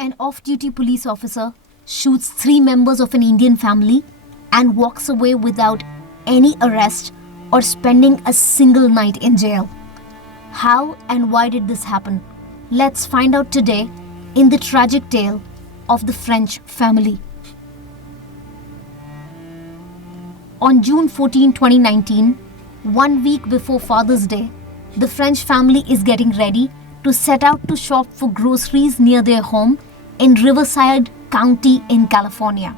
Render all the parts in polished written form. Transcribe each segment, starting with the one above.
An off-duty police officer shoots 3 members of an Indian family and walks away without any arrest or spending a single night in jail. How and why did this happen? Let's find out today in the tragic tale of the French family. On June 14, 2019, 1 week before Father's Day, the French family is getting ready to set out to shop for groceries near their home in Riverside County in California.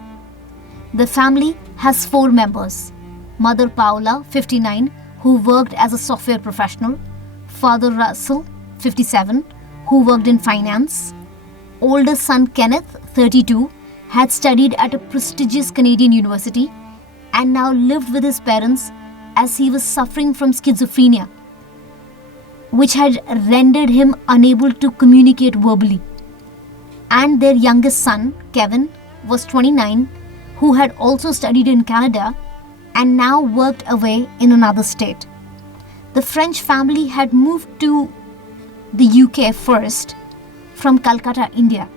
The family has 4 members. Mother Paula, 59, who worked as a software professional. Father Russell, 57, who worked in finance. Older son Kenneth, 32, had studied at a prestigious Canadian university and now lived with his parents as he was suffering from schizophrenia, which had rendered him unable to communicate verbally. And their youngest son, Kevin, was 29, who had also studied in Canada and now worked away in another state. The French family had moved to the UK first from Calcutta, India,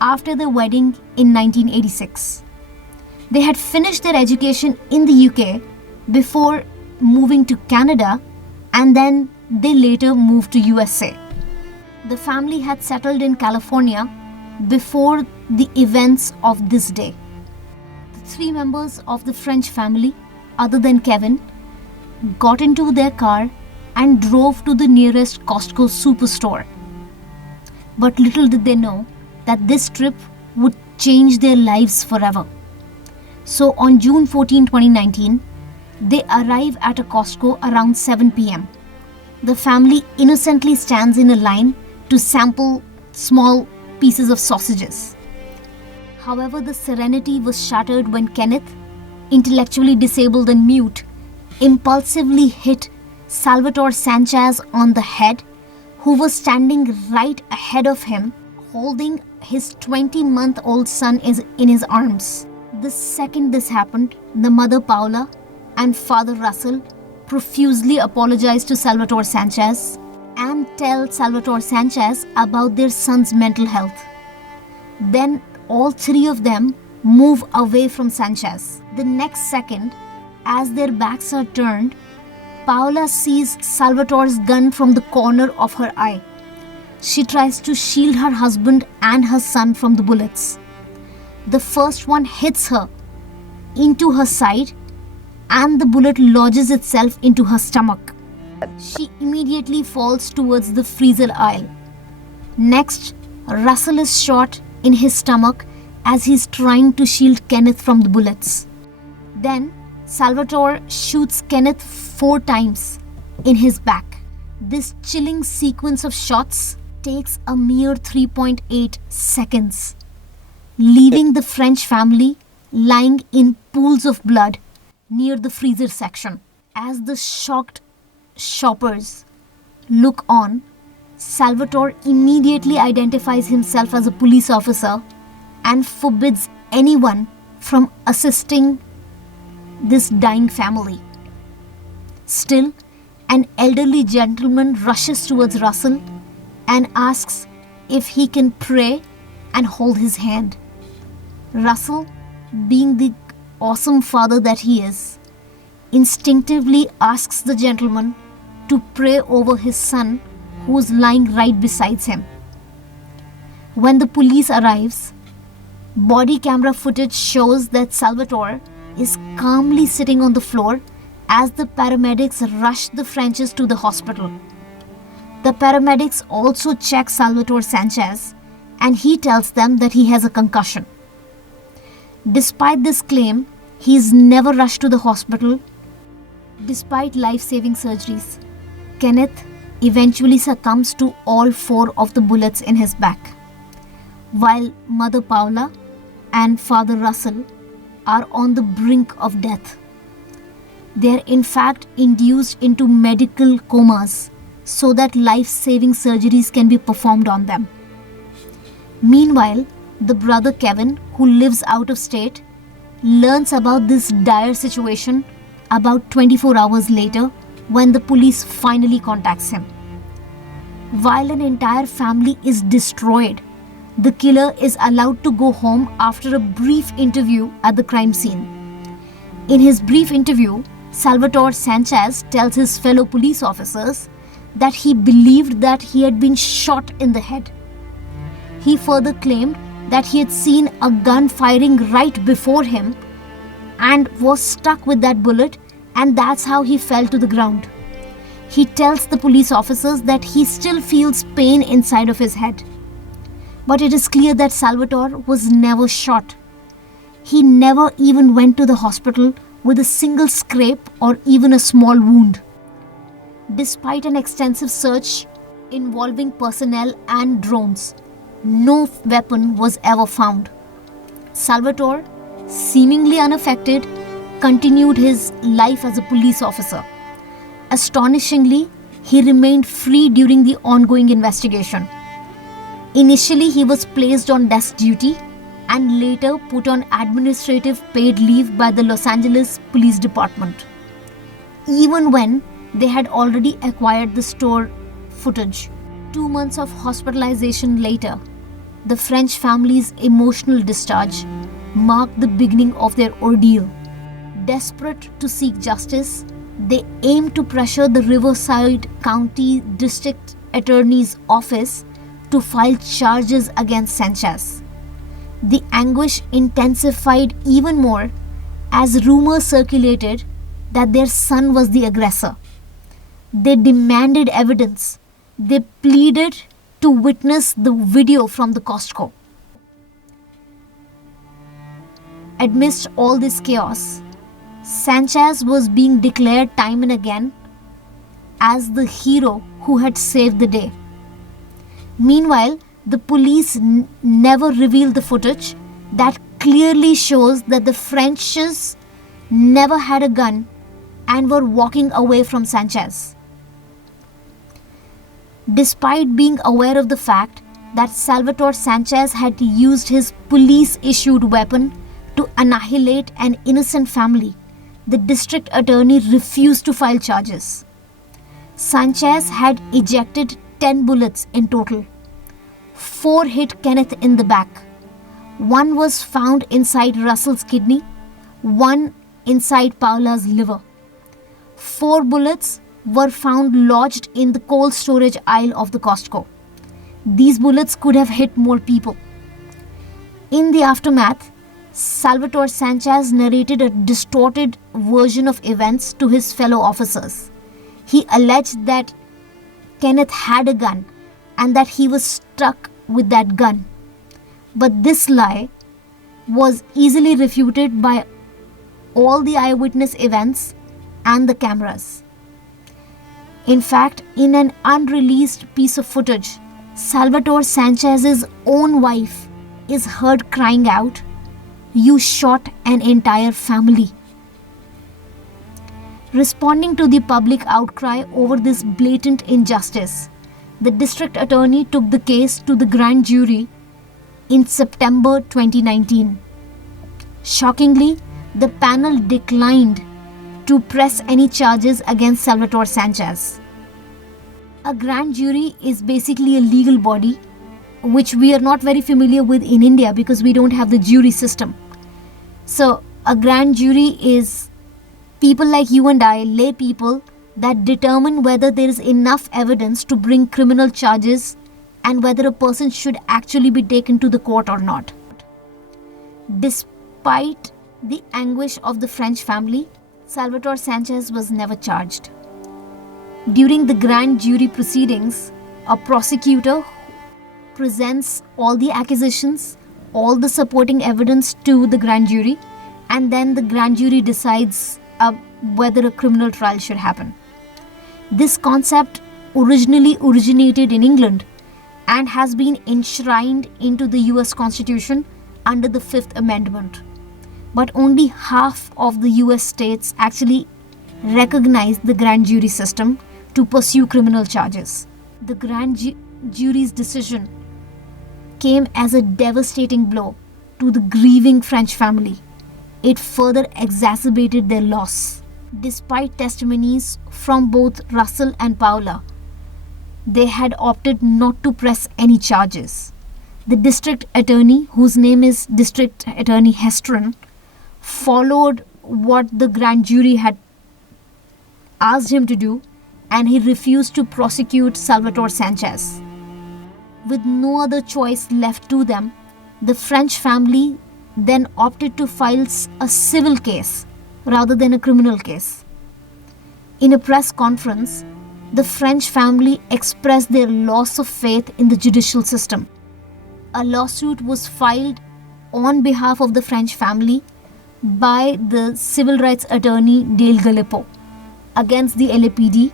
after their wedding in 1986. They had finished their education in the UK before moving to Canada, and then they later moved to USA. The family had settled in California before the events of this day. The 3 members of the French family, other than Kevin, got into their car and drove to the nearest Costco superstore. But little did they know that this trip would change their lives forever. So on June 14, 2019, they arrive at a Costco around 7 p.m. The family innocently stands in a line to sample small pieces of sausages. However, the serenity was shattered when Kenneth, intellectually disabled and mute, impulsively hit Salvatore Sanchez on the head, who was standing right ahead of him, holding his 20-month-old son in his arms. The second this happened, the mother Paula and father Russell profusely apologized to Salvatore Sanchez and tell Salvatore Sanchez about their son's mental health. Then all 3 of them move away from Sanchez. The next second, as their backs are turned, Paula sees Salvatore's gun from the corner of her eye. She tries to shield her husband and her son from the bullets. The first one hits her into her side and the bullet lodges itself into her stomach. She immediately falls towards the freezer aisle. Next, Russell is shot in his stomach as he's trying to shield Kenneth from the bullets. Then, Salvatore shoots Kenneth 4 times in his back. This chilling sequence of shots takes a mere 3.8 seconds, leaving the French family lying in pools of blood near the freezer section. As the shocked shoppers look on, Salvatore immediately identifies himself as a police officer and forbids anyone from assisting this dying family. Still, an elderly gentleman rushes towards Russell and asks if he can pray and hold his hand. Russell, being the awesome father that he is, instinctively asks the gentleman to pray over his son who is lying right beside him. When the police arrives, body camera footage shows that Salvatore is calmly sitting on the floor as the paramedics rush the Frenches to the hospital. The paramedics also check Salvatore Sanchez and he tells them that he has a concussion. Despite this claim, he is never rushed to the hospital. Despite life-saving surgeries, Kenneth eventually succumbs to all 4 of the bullets in his back, while Mother Paula and Father Russell are on the brink of death. They are in fact induced into medical comas so that life-saving surgeries can be performed on them. Meanwhile, the brother Kevin, who lives out of state, learns about this dire situation about 24 hours later when the police finally contacts him. While an entire family is destroyed, the killer is allowed to go home after a brief interview at the crime scene. In his brief interview, Salvatore Sanchez tells his fellow police officers that he believed that he had been shot in the head. He further claimed that he had seen a gun firing right before him and was stuck with that bullet, and that's how he fell to the ground. He tells the police officers that he still feels pain inside of his head. But it is clear that Salvatore was never shot. He never even went to the hospital with a single scrape or even a small wound. Despite an extensive search involving personnel and drones, no weapon was ever found. Salvatore, seemingly unaffected, continued his life as a police officer. Astonishingly, he remained free during the ongoing investigation. Initially, he was placed on desk duty and later put on administrative paid leave by the Los Angeles Police Department, even when they had already acquired the store footage. 2 months of hospitalization later, the French family's emotional discharge marked the beginning of their ordeal. Desperate to seek justice, they aimed to pressure the Riverside County District Attorney's Office to file charges against Sanchez. The anguish intensified even more as rumors circulated that their son was the aggressor. They demanded evidence. They pleaded to witness the video from the Costco. Amidst all this chaos, Sanchez was being declared time and again as the hero who had saved the day. Meanwhile, the police never revealed the footage that clearly shows that the Frenches never had a gun and were walking away from Sanchez. Despite being aware of the fact that Salvatore Sanchez had used his police-issued weapon to annihilate an innocent family, the district attorney refused to file charges. Sanchez had ejected 10 bullets in total. 4 hit Kenneth in the back. 1 was found inside Russell's kidney, 1 inside Paula's liver. 4 bullets were found lodged in the cold storage aisle of the Costco. These bullets could have hit more people. In the aftermath, Salvatore Sanchez narrated a distorted version of events to his fellow officers. He alleged that Kenneth had a gun and that he was stuck with that gun. But this lie was easily refuted by all the eyewitness events and the cameras. In fact, in an unreleased piece of footage, Salvatore Sanchez's own wife is heard crying out, "You shot an entire family." Responding to the public outcry over this blatant injustice, the district attorney took the case to the grand jury in September 2019. Shockingly, the panel declined to press any charges against Salvatore Sanchez. A grand jury is basically a legal body which we are not very familiar with in India because we don't have the jury system. So a grand jury is people like you and I, lay people, that determine whether there is enough evidence to bring criminal charges and whether a person should actually be taken to the court or not. Despite the anguish of the French family, Salvatore Sanchez was never charged. During the grand jury proceedings, a prosecutor presents all the accusations, all the supporting evidence to the grand jury, and then the grand jury decides whether a criminal trial should happen. This concept originally originated in England and has been enshrined into the US Constitution under the 5th Amendment. But only half of the US states actually recognize the grand jury system to pursue criminal charges. The grand jury's decision came as a devastating blow to the grieving French family. It further exacerbated their loss. Despite testimonies from both Russell and Paula, they had opted not to press any charges. The district attorney, whose name is District Attorney Hestron, followed what the grand jury had asked him to do, and he refused to prosecute Salvatore Sanchez. With no other choice left to them, the French family then opted to file a civil case rather than a criminal case. In a press conference, the French family expressed their loss of faith in the judicial system. A lawsuit was filed on behalf of the French family by the civil rights attorney Dale Galipo against the LAPD,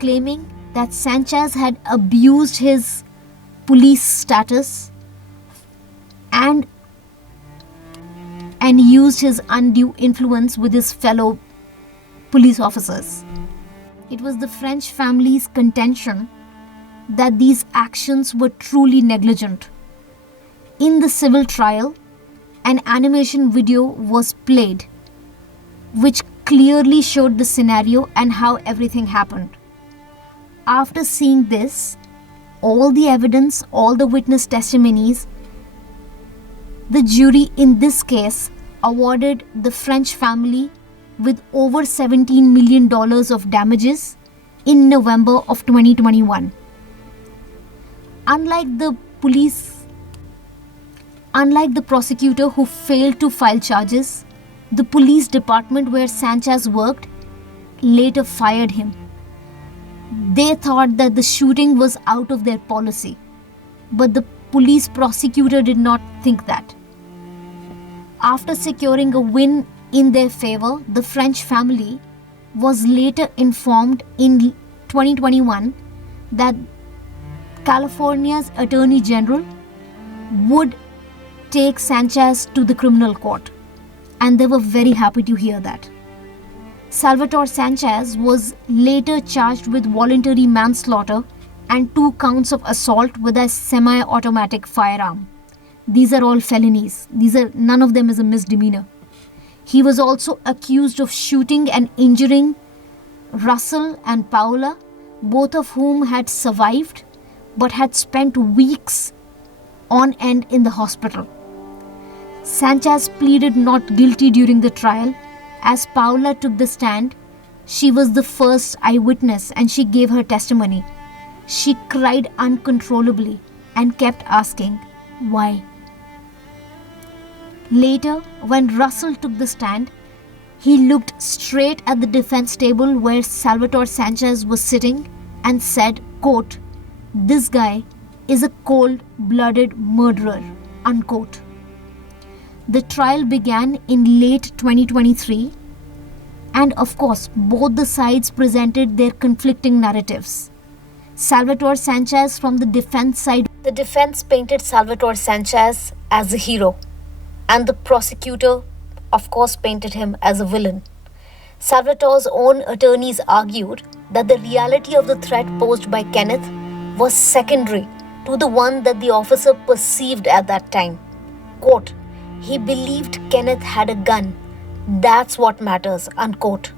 claiming that Sanchez had abused his police status and used his undue influence with his fellow police officers. It was the French family's contention that these actions were truly negligent. In the civil trial, an animation video was played which clearly showed the scenario and how everything happened. After seeing this, all the evidence, all the witness testimonies, the jury in this case awarded the French family with over $17 million of damages in November of 2021. Unlike the prosecutor who failed to file charges, the police department where Sanchez worked later fired him. They thought that the shooting was out of their policy, but the police prosecutor did not think that. After securing a win in their favor, the French family was later informed in 2021 that California's Attorney General would take Sanchez to the criminal court, and they were very happy to hear that. Salvatore Sanchez was later charged with voluntary manslaughter and 2 counts of assault with a semi-automatic firearm. These are all felonies. None of them is a misdemeanor. He was also accused of shooting and injuring Russell and Paula, both of whom had survived but had spent weeks on end in the hospital. Sanchez pleaded not guilty during the trial. As Paula took the stand, she was the first eyewitness and she gave her testimony. She cried uncontrollably and kept asking, "Why?" Later, when Russell took the stand, he looked straight at the defense table where Salvatore Sanchez was sitting and said, quote, "This guy is a cold-blooded murderer," unquote. The trial began in late 2023, and of course, both the sides presented their conflicting narratives. Salvatore Sanchez from the defense side, the defense painted Salvatore Sanchez as a hero, and the prosecutor, of course, painted him as a villain. Salvatore's own attorneys argued that the reality of the threat posed by Kenneth was secondary to the one that the officer perceived at that time. Quote, "He believed Kenneth had a gun. That's what matters," unquote.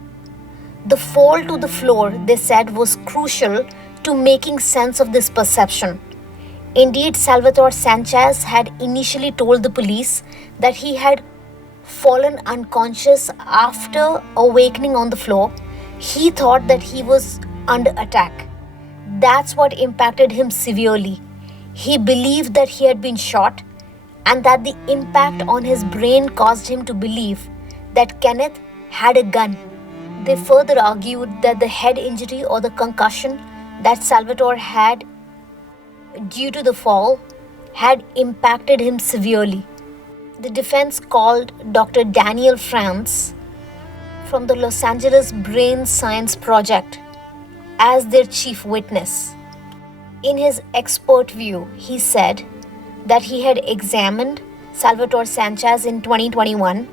The fall to the floor, they said, was crucial to making sense of this perception. Indeed, Salvatore Sanchez had initially told the police that he had fallen unconscious after awakening on the floor. He thought that he was under attack. That's what impacted him severely. He believed that he had been shot and that the impact on his brain caused him to believe that Kenneth had a gun. They further argued that the head injury or the concussion that Salvatore had due to the fall had impacted him severely. The defense called Dr. Daniel France from the Los Angeles Brain Science Project as their chief witness. In his expert view, he said that he had examined Salvatore Sanchez in 2021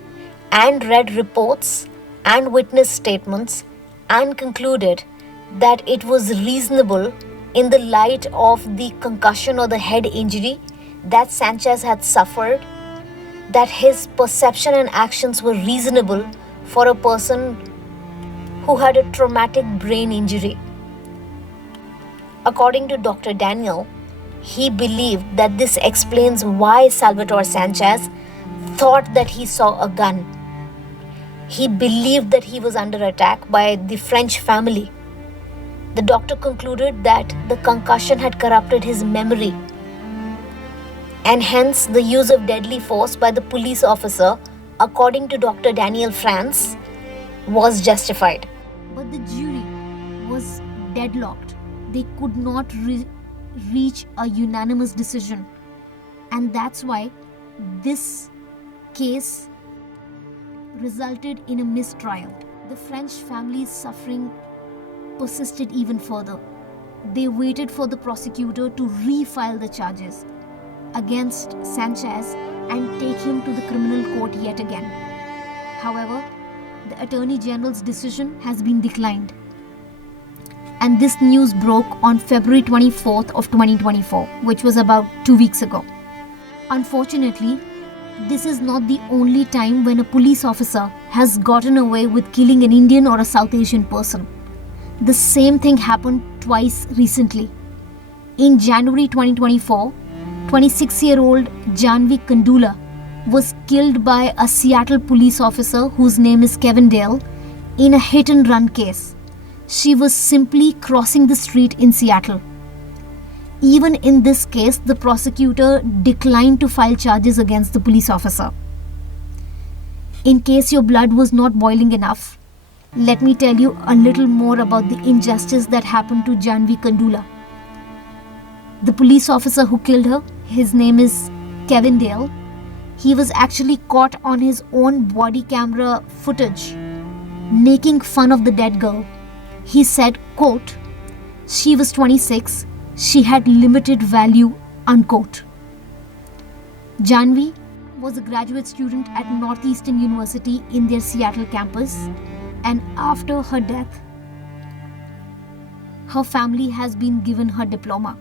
and read reports and witness statements and concluded that it was reasonable in the light of the concussion or the head injury that Sanchez had suffered, that his perception and actions were reasonable for a person who had a traumatic brain injury. According to Dr. Daniel, he believed that this explains why Salvatore Sanchez thought that he saw a gun. He believed that he was under attack by the French family. The doctor concluded that the concussion had corrupted his memory, and hence the use of deadly force by the police officer, according to Dr. Daniel France, was justified. But the jury was deadlocked. They could not reach a unanimous decision, and that's why this case resulted in a mistrial. The French family's suffering persisted even further. They waited for the prosecutor to refile the charges against Sanchez and take him to the criminal court yet again. However, the Attorney General's decision has been declined. And this news broke on February 24th of 2024, which was about 2 weeks ago. Unfortunately, this is not the only time when a police officer has gotten away with killing an Indian or a South Asian person. The same thing happened twice recently. In January 2024, 26-year-old Janvi Kandula was killed by a Seattle police officer whose name is Kevin Dale in a hit-and-run case. She was simply crossing the street in Seattle. Even in this case, the prosecutor declined to file charges against the police officer. In case your blood was not boiling enough, let me tell you a little more about the injustice that happened to Janvi Kandula. The police officer who killed her, his name is Kevin Dale. He was actually caught on his own body camera footage making fun of the dead girl. He said, quote, "She was 26, she had limited value," unquote. Janvi was a graduate student at Northeastern University in their Seattle campus, and after her death, her family has been given her diploma.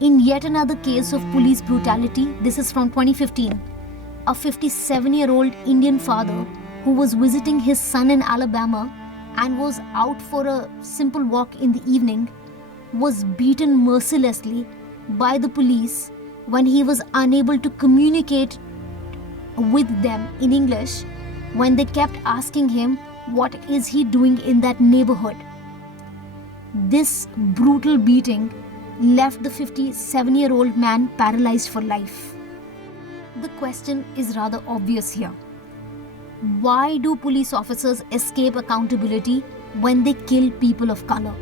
In yet another case of police brutality, this is from 2015, a 57-year-old Indian father who was visiting his son in Alabama and was out for a simple walk in the evening was beaten mercilessly by the police when he was unable to communicate with them in English when they kept asking him what is he doing in that neighborhood. This brutal beating left the 57-year-old man paralyzed for life. The question is rather obvious here. Why do police officers escape accountability when they kill people of color?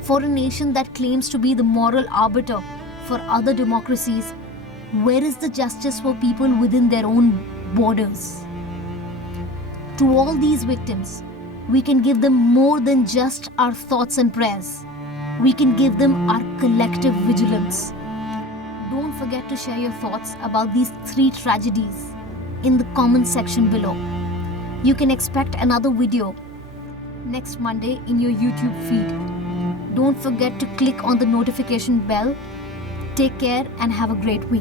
For a nation that claims to be the moral arbiter for other democracies, where is the justice for people within their own borders? To all these victims, we can give them more than just our thoughts and prayers. We can give them our collective vigilance. Don't forget to share your thoughts about these 3 tragedies in the comment section below. You can expect another video next Monday in your YouTube feed. Don't forget to click on the notification bell. Take care and have a great week.